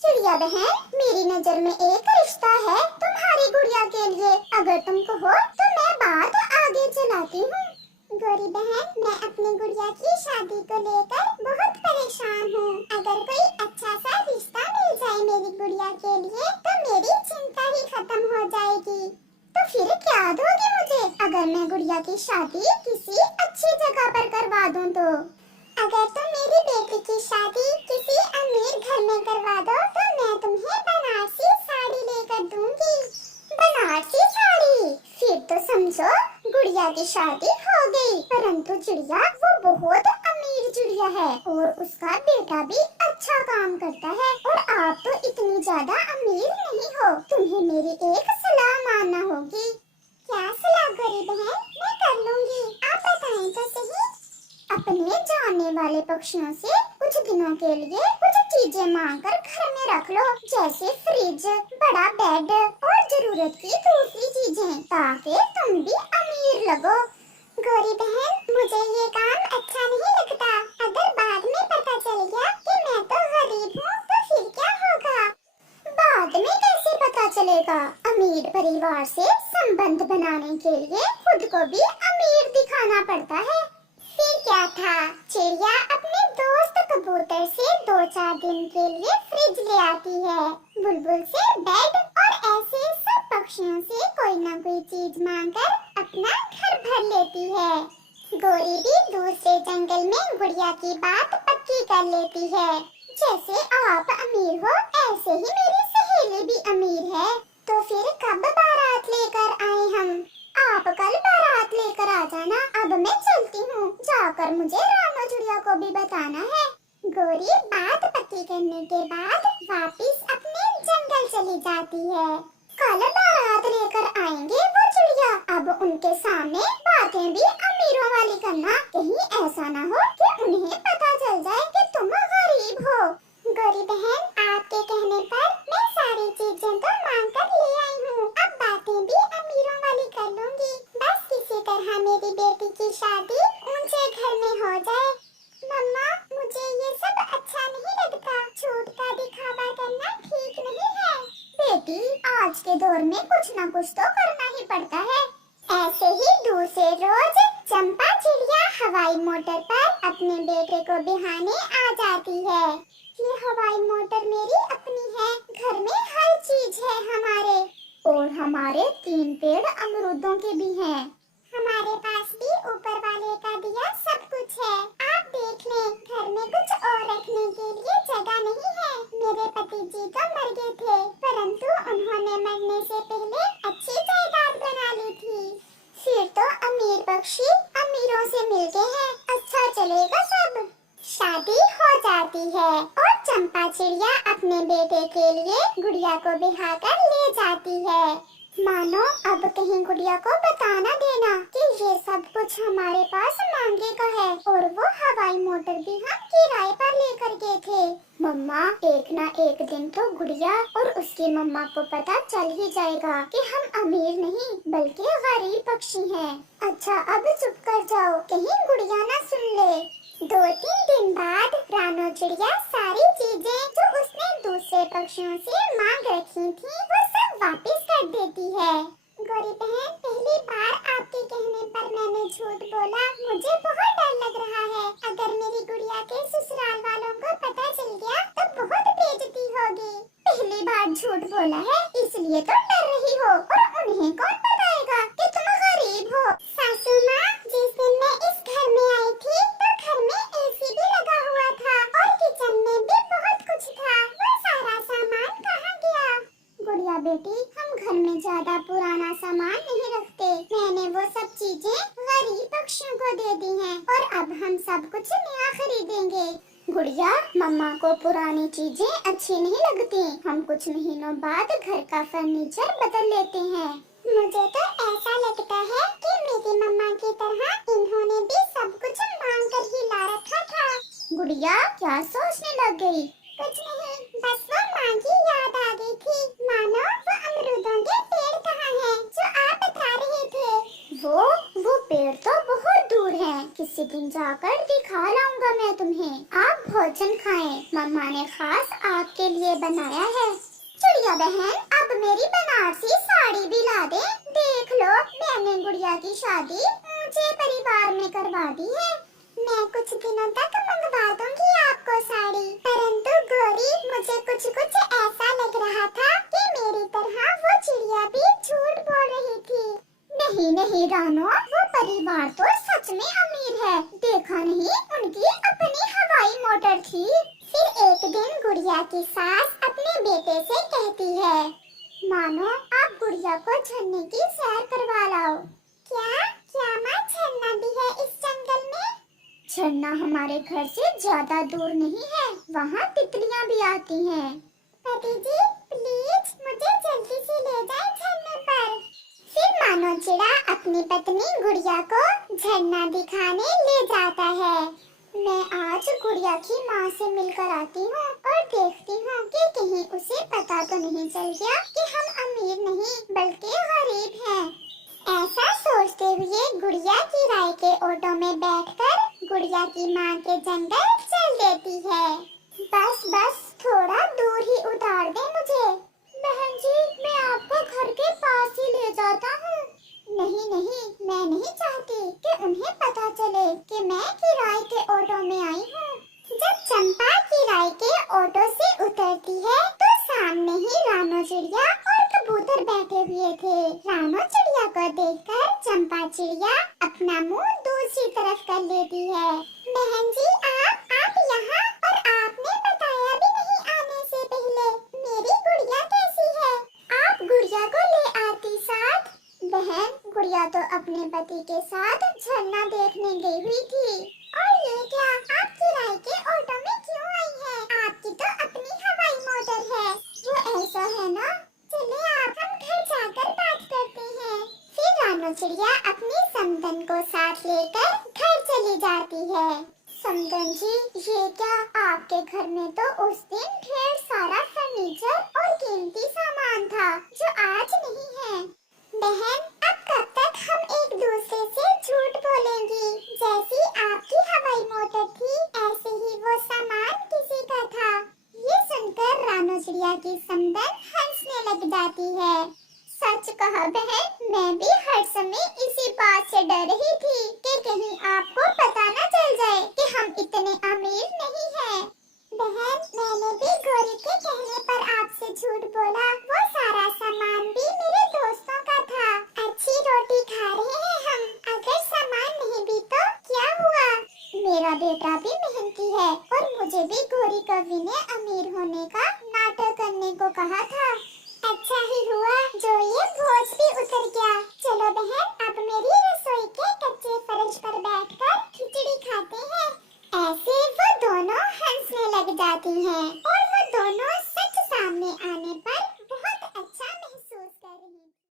चिड़िया बहन, मेरी नजर में एक रिश्ता है तुम्हारी गुड़िया के लिए। अगर तुम कहो तो मैं बात आगे चलाती हूँ। गौरी बहन, मैं अपनी गुड़िया की शादी को लेकर बहुत परेशान हूँ। अगर कोई अच्छा सा रिश्ता मिल जाए मेरी गुड़िया के लिए तो मेरी चिंता ही खत्म हो जाएगी। तो फिर क्या दोगे मुझे अगर मैं गुड़िया की शादी किसी अच्छी जगह पर करवा दूँ तो? अगर तुम मेरी बेटी की शादी किसी अमीर घर में करवा दो तो मैं तुम्हें बनारसी साड़ी लेकर दूंगी। बनारसी साड़ी? फिर तो समझो गुड़िया की शादी हो गई। परंतु चिड़िया, वो बहुत अमीर चिड़िया है और उसका बेटा भी अच्छा काम करता है और आप तो इतनी ज्यादा अमीर नहीं हो। तुम्हें मेरी एक सलाह मानना होगी। क्या सलाह गौरी बहन? मैं कर लूंगी, आप बताएं तो सही। अपने जाने वाले पक्षियों से कुछ दिनों के लिए कुछ चीजें मांग कर घर में रख लो, जैसे फ्रिज, बड़ा बेड और जरूरत की दूसरी चीजें, ताकि तुम भी अमीर लगो। गौरी बहन, मुझे ये काम अच्छा नहीं लगता। अगर बाद में पता चल गया कि मैं तो गरीब हूँ तो फिर क्या होगा? बाद में कैसे पता चलेगा? अमीर परिवार से संबंध बनाने के लिए खुद को भी अमीर दिखाना पड़ता है। फिर क्या था, चिड़िया अपने दोस्त कबूतर से 2-4 दिन के लिए फ्रिज ले आती है, बुलबुल से बेड और ऐसे सब पक्षियों से कोई ना कोई चीज मांगकर अपना घर भर लेती है। गोरी भी दूसरे जंगल में गुड़िया की बात पक्की कर लेती है। जैसे आप अमीर हो ऐसे ही मेरी सहेली भी अमीर है। तो फिर कब बारात लेकर आए हम? आप कल बारात लेकर आ जाना। अब मैं चलती हूँ, जाकर मुझे रानो चिड़िया को भी बताना है। गोरी बात पक्की करने के बाद वापस अपने जंगल चली जाती है। कल बारात लेकर आएंगे वो चिड़िया। अब उनके सामने बातें भी अमीरों वाली करना, कहीं ऐसा ना हो कि उन्हें पता चल जाए कि तुम गरीब हो। गौरी बहन, आपके कहने पर मैं सारी चीजें तो मांग कर ले आई हूँ। अब बातें भी अमीरों वाली कर लूंगी। बस किसी तरह मेरी बेटी की शादी ऊंचे घर में हो जाए। मम्मा, मुझे ये सब अच्छा नहीं लगता। झूठ का दिखावा करना ठीक नहीं है। बेटी, आज के दौर में कुछ न कुछ तो करना ही पड़ता है। ऐसे ही दूसरे रोज चंपा चिड़िया हवाई मोटर पर अपने बेटे को बिहाने आ जाती है। ये हवाई मोटर मेरी अपनी है, घर में हर चीज है हमारे, और हमारे 3 पेड़ अमरूदों के भी हैं। हमारे पास भी ऊपर वाले का दिया सब कुछ है। आप देख लें, घर में कुछ और रखने के लिए जगह नहीं है। मेरे पति जी तो मर गए थे, परंतु उन्होंने मरने से पहले अच्छी जायदाद बना ली थी। फिर तो अमीर पक्षी अमीरों से मिलते हैं, अच्छा चलेगा सब। शादी हो जाती है और चंपा चिड़िया अपने बेटे के लिए गुड़िया को बिहाकर ले जाती है। मानो अब कहीं गुड़िया को बता ना देना कि ये सब कुछ हमारे पास मांगे का है, और वो हवाई मोटर भी हम किराए पर लेकर गए थे। मम्मा, एक ना एक दिन तो गुड़िया और उसकी मम्मा को पता चल ही जाएगा कि हम अमीर नहीं बल्कि गरीब पक्षी हैं। अच्छा, अब चुप कर जाओ, कहीं गुड़िया ना सुन ले। 2-3 दिन बाद रानो चिड़िया सारी चीजें जो उसने दूसरे पक्षियों से मांग रखी थी वो सब वापस कर देती है। गौरी बहन, पहली बार आपके कहने पर मैंने झूठ बोला। मुझे बहुत डर लग रहा है। अगर मेरी गुड़िया के ससुराल वालों को पता चल गया तो बहुत बेइज्जती होगी। पहली बार झूठ बोला है इसलिए तो डर रही हो, और उन्हें कौन बताएगा कि तुम गरीब हो? सासू माँ, जिस दिन मैं इस घर में आई थी तो घर में एसी भी लगा हुआ था और किचन में भी बहुत कुछ था। वो सारा सामान कहाँ गया? गुड़िया बेटी, हम घर में ज्यादा पुराना सामान नहीं रखते। मैंने वो सब चीजें गरीब पक्षियों को दे दी हैं और अब हम सब कुछ नया खरीदेंगे। गुड़िया, मम्मा को पुरानी चीजें अच्छी नहीं लगती। हम कुछ महीनों बाद घर का फर्नीचर बदल लेते हैं। मुझे तो ऐसा लगता है कि मेरी मम्मा की तरह इन्होंने भी सब कुछ मांग कर ही ला रखा था। गुड़िया, क्या सोचने लग गई? कुछ नहीं, बस वो माँ की याद आ गई थी। मानो वो अमरूदों के पेड़ कहाँ हैं जो आप बता रहे थे? वो पेड़ तो बहुत दूर हैं। किसी दिन जाकर दिखा लाऊंगा मैं तुम्हें। आप भोजन खाएं, मम्मा ने खास आपके लिए बनाया आया है। चिड़िया बहन, अब मेरी बनारसी साड़ी भी ला दे। देख लो, मैंने गुड़िया की शादी ऊंचे परिवार में करवा दी है। मैं कुछ दिनों तक मंगवा दूंगी आपको साड़ी। परंतु गौरी, मुझे कुछ कुछ ऐसा लग रहा था कि मेरी तरह वो चिड़िया भी झूठ बोल रही थी। नहीं नहीं रानो, वो परिवार तो सच में अमीर है। देखा नहीं, उनकी अपनी हवाई मोटर थी। फिर एक दिन गुड़िया की सास अपने बेटे से कहती है, मानो आप गुड़िया को झरने की सैर करवा लाओ। क्या क्या माँ, झरना भी है इस जंगल में? झरना हमारे घर से ज्यादा दूर नहीं है, वहाँ तितलियाँ भी आती हैं। पति जी, प्लीज मुझे जल्दी से ले जाए झरने पर। फिर मानो चिड़ा अपनी पत्नी गुड़िया को झरना दिखाने ले जाता है। मैं आज गुड़िया की माँ से मिलकर आती हूँ और देखती हूँ कि कहीं उसे पता तो नहीं चल गया कि हम अमीर नहीं बल्कि गरीब हैं। ऐसा सोचते हुए गुड़िया की राय के ऑटो में बैठकर गुड़िया की माँ के जंगल चल देती है। बस बस, थोड़ा दूर ही उतार दे मुझे। बहन जी, मैं आपको घर के पास ही ले जाता हूँ। नहीं नहीं, मैं नहीं चाहती कि उन्हें पता चले कि मैं किराए के ऑटो में आई हूँ। जब चंपा किराए के ऑटो से उतरती है तो सामने ही रानो चिड़िया और कबूतर बैठे हुए थे। रानो चिड़िया को देखकर चंपा चिड़िया अपना मुंह दूसरी तरफ कर लेती है। बहन जी, आप यहाँ, और आपने बताया भी नहीं आने से पहले। मेरी गुड़िया कैसी है? आप गुड़िया को ले आती साथ। बहन, गुड़िया तो अपने पति के साथ झरना देखने गई हुई थी। और ये क्या, आप किराए के ऑटो में क्यों आई हैं? आपकी तो अपनी हवाई मोटर है। वो ऐसा है ना, चले आप, हम घर जाकर बात करते हैं। फिर रानो चिड़िया अपनी समदन को साथ लेकर घर चली जाती है। समदन जी, ये क्या, आपके घर में तो उस दिन ढेर सारा फर्नीचर और कीमती सामान था जो आज नहीं है। बहन, अब कब तक हम एक दूसरे से झूठ बोलेंगी? जैसी आपकी हवाई मोटर थी, ऐसे ही वो सामान किसी का था। ये सुनकर रानो चिड़िया की समदन हंसने लग जाती है। सच कहा बहन, मैं भी हर समय इसी बात से डर रही थी कि कहीं आपको पता न चल जाए कि हम इतने अमीर नहीं हैं। बहन, मैंने भी गौरी के कहने पर आपसे झूठ बोला। वो सारा सामान भी मेरे दोस्तों का था। अच्छी रोटी खा रहे हैं हम। अगर सामान नहीं भी तो क्या हुआ? मेरा बेटा भी मेहनती है और मुझे भी गौरी कवि ने अमीर होने का नाटक करने को कहा था। अच्छा ही हुआ जो ये बोझ भी उतर गया। चलो बहन, अब